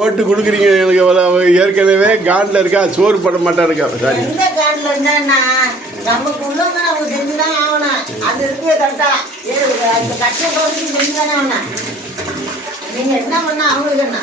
போட்டு கொடுக்குறீங்க எனக்கு ஏற்கனவே காண்டில் இருக்கா சோறு பண்ண மாட்டா இருக்கா சாரி எந்த காண்டில் இருந்தா நமக்கு உள்ளவங்க அவங்க செஞ்சுதான் ஆகணும். அது இருக்கு கரெக்டா அந்த கட்டில பகுதிக்கு செஞ்சுதானே ஆகணும். நீங்க என்ன பண்ணா அவங்களுக்கு என்ன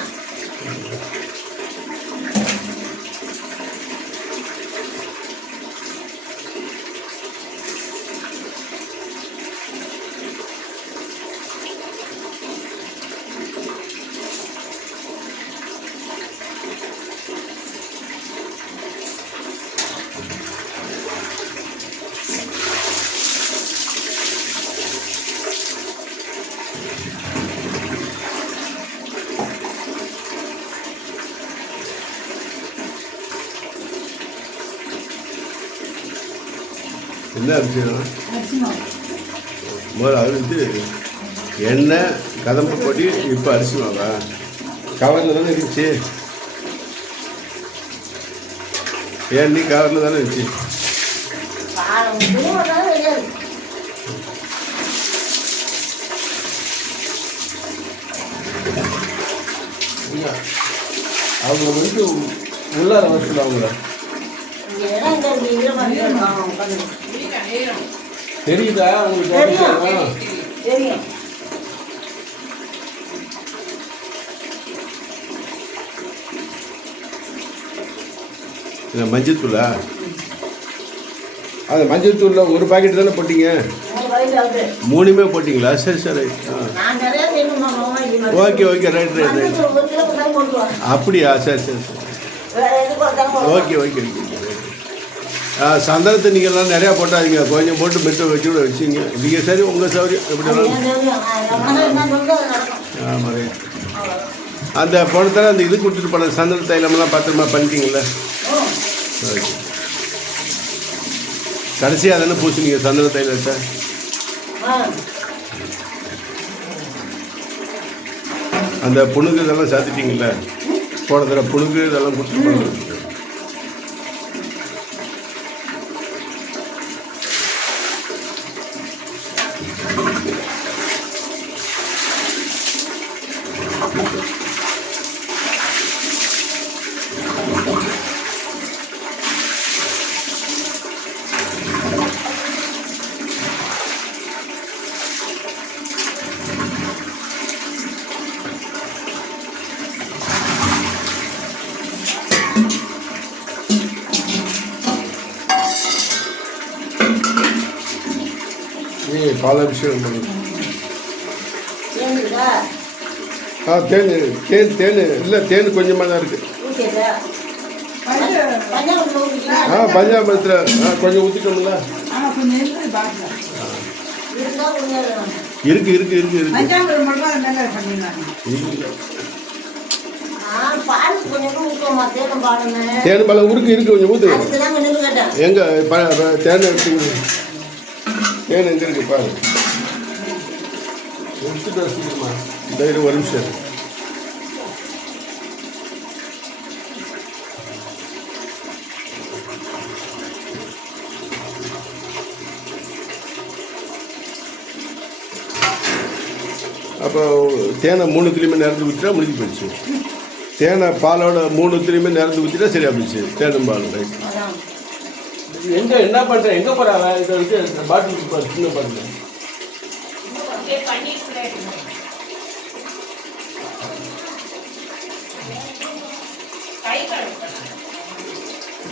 என்ன அரிசினா முதல்ல அது வந்து எண்ணெய் கதம்பு பொடி இப்போ அரிசி மாவா கவரில் தானே இருந்துச்சு ஏன் நீ கவரில் தானே இருந்துச்சு அவங்க வந்து உள்ளார வச்சுல அவங்கள தெரியுதா உங்களுக்கு? தெரியும். மஞ்சள் தூளா? அது மஞ்சள் தூளில் ஒரு பாக்கெட் தானே போட்டீங்க? 3மே போட்டிங்களா? சரி சரி okay okay right right right அப்படியா சரி சரி சரி ஓகே ஓகே ஓகே சந்தனத்தை நீங்கள்லாம் நிறையா போட்டாதீங்க கொஞ்சம் போட்டு மெட்டு வச்சு கூட வச்சுங்க நீங்கள் சரி உங்கள் சௌரியம் எப்படினாலும் ஆமாம் ரைட் அந்த போனத்தால் அந்த இது கொடுத்துட்டு போன சந்தன தைலமெல்லாம் பத்திரமா பண்ணிட்டீங்களே ஓகே கடைசியாக தானே பூசுனீங்க சந்தன தைலத்தை அந்த புணுகு இதெல்லாம் சாத்திட்டீங்கள போன தடவை புணுகு இதெல்லாம் கொடுத்துட்டு போனது பாலாபிஷேகம் பண்ணுங்க தேன் தேன் தேன் இல்லை தேன் கொஞ்சமாக தான் இருக்குது பஞ்சாபத்தில் கொஞ்சம் ஊற்றிட்டோம்ல இருக்கு இருக்கு இருக்கு இருக்கு தேன் பாலம் உருக்கு இருக்கு கொஞ்சம் ஊற்று எங்கே தேன் எடுத்துங்க தேன் எங்கே இருக்கு பாரு எடுத்துட்டு வச்சுக்கணுமா இந்த ஒரு நிமிஷம் அப்போ தேனை 3 நேரத்துக்கு ஊற்றிட்டா முடிஞ்சு போயிடுச்சு தேனை பாலோட 3 நேரத்துக்கு ஊற்றிட்டா சரியா போயிடுச்சு தேனும் பால் ரைட் எங்கே என்ன பண்ணுறேன் எங்கே போகிறாங்க இதை வந்து பாட்டில் சின்ன பாட்டில்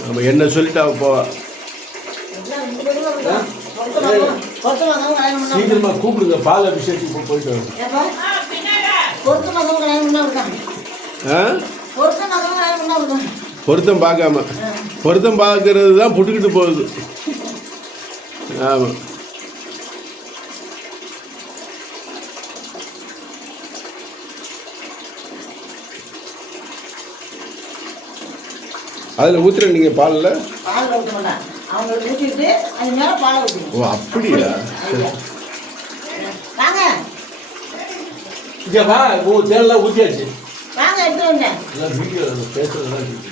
நம்ம என்ன சொல்லிட்டு அவ போவா சீக்கிரமா கூப்பிடுங்க பால் அபிஷேகத்துக்கு போயிட்டு பொருத்தம் பார்க்காம பொருத்தம் பார்க்கறது தான் புட்டுக்கிட்டு போகுது ஆமாம் அதில் ஊற்றுறேன் நீங்கள் பாலில் ஓ அப்படியா இங்கே வா தேனெல்லாம் ஊற்றியாச்சு வீடியோ பேசுறதுலாம்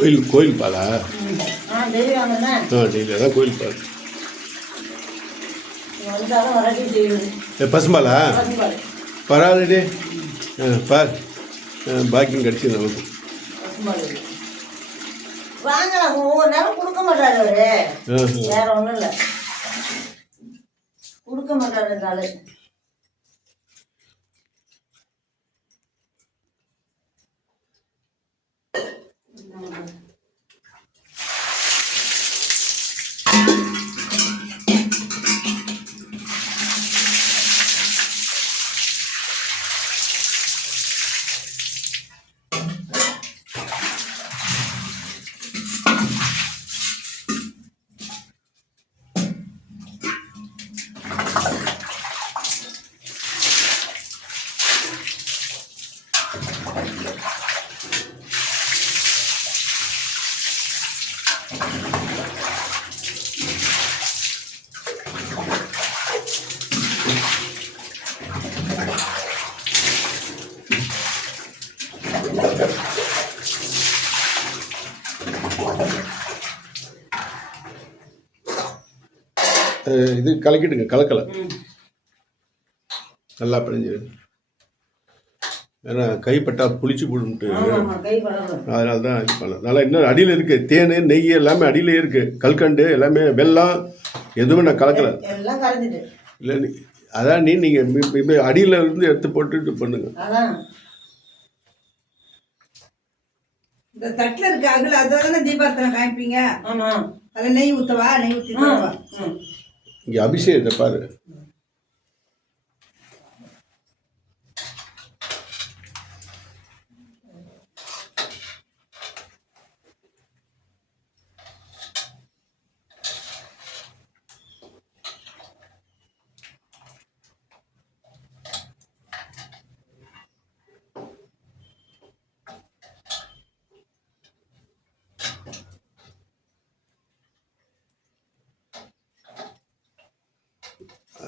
கோயில் பாலா? டெய்லி வாங்கினேன். டெய்லி அதான் கோயில் பால். வந்தாலும் வரட்டி செய்யுது. பசும்பாலா? பசும்பால். பரவாயில்லையே. பால் பாக்கியம் கிடச்சி நமக்கு. பசும்பால் வாங்கலாம். ஒவ்வொரு நேரம் கொடுக்க மாட்டாரு அவரு. வேற ஒன்றும் இல்லை, கொடுக்க மாட்டாரு இருந்தாலும். இது கலக்கிடுங்க, கலக்கலை நல்லா பிழிஞ்சு. ஏன்னா கைப்பட்டா புளிச்சு போடுன்ட்டு அதனால தான் இது பண்ண. நல்லா இன்னும் அடியில் இருக்குது, தேன் நெய் எல்லாமே அடியிலே இருக்குது, கல்கண்டு எல்லாமே, வெல்லம் எதுவுமே நான் கலக்கலை. இல்லை அதான் நீங்கள் அடியில் இருந்து எடுத்து போட்டுட்டு பண்ணுங்க. இந்த தட்டில் இருக்க அகல் அதான தீபார்த்தனை காமிப்பீங்க. அதில் நெய் ஊற்றவா? நெய் ஊற்றி இங்கே அபிஷேகத்தை பாரு.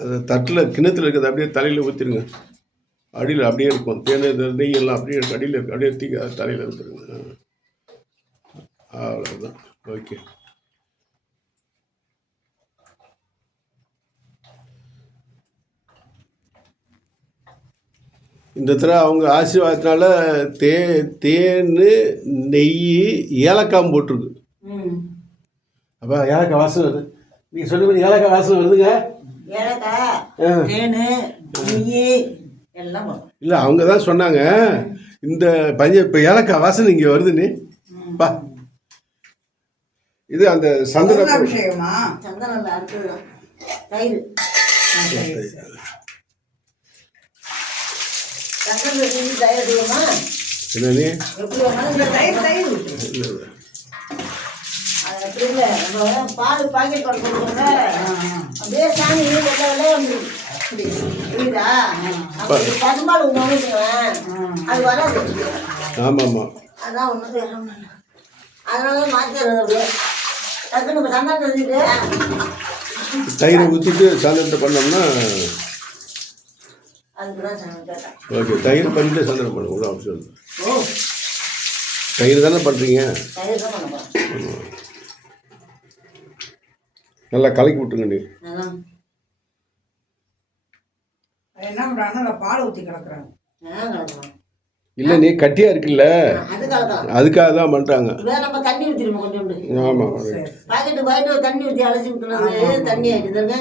அது தட்டில் கிணத்துல இருக்கிறது அப்படியே தலையில் ஊற்றிடுங்க. அடியில் அப்படியே இருக்கும் தேன் நெய் எல்லாம் அப்படியே இருக்கும், அடியில் இருக்கும், அப்படியே தீ தலையில் ஊற்றுருங்க. அவ்வளோதான். ஓகே. இந்த தடவை அவங்க ஆசீர்வாதத்தினால தேன் நெய் ஏலக்காய் போட்டிருக்கு. அப்போ ஏலக்காய் வாசம் வருது. நீங்கள் சொல்லுங்க, ஏலக்காய் வாசம் வருதுங்க. இல்லை அவங்க தான் சொன்னாங்க இந்த இப்போ ஏலக்காய் வாசனை இங்கே வருதுன்னு. பா இது அந்த சந்தன அபிஷேகமா? பால் பாக்கெட் பால் கொடுக்குறோங்க, அப்படியே சாணி புரியுதா? பசும்பால் அது வராது. ஆமாம்மா, அதான் ஒன்று. அதனால மாற்றிடுறது அப்படியே டக்குன்னு சந்தனம் வச்சுட்டு தயிரை ஊற்றிட்டு சந்தனத்தை பண்ணோம்னா அதுக்குதான் சந்தனம் கேட்டேன். ஓகே, தயிர் பண்ணிட்டு சந்தனம் பண்ணுங்க. ஒரு ஆப்ஷன் தயிர் தானே பண்ணுறீங்க? தயிர் தான் பண்ணுவோம். நல்லா கலக்கி விட்டுருங்க. நீ என்ன பண்ணுறாங்கன்னா பால் ஊற்றி கலக்குறாங்க. இல்லை நீ கட்டியா இருக்குல்ல, அதுக்காக தான் பண்ணுறாங்க. நம்ம தண்ணி ஊற்றிடுவோம் கொஞ்சோண்டு. ஆமாம், பாக்கெட்டு தண்ணி ஊற்றி அலசி விட்டுறது தண்ணி ஆகிடுதுங்க.